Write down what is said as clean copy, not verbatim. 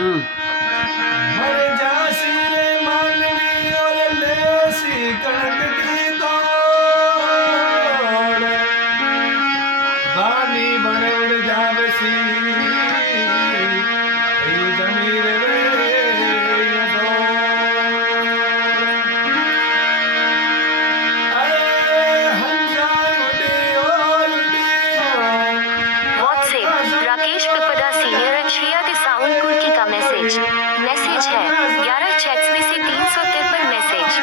हम्म। मर जासी रे मानवी और लेसी कणक की दौड़ बानी बन उड़ जावसी जमीर वे व्हाट्सएप राकेश पिपदा सीनियर एट श्रियाति साउंडपुर की का मैसेज है 11 6 में से 353 मैसेज।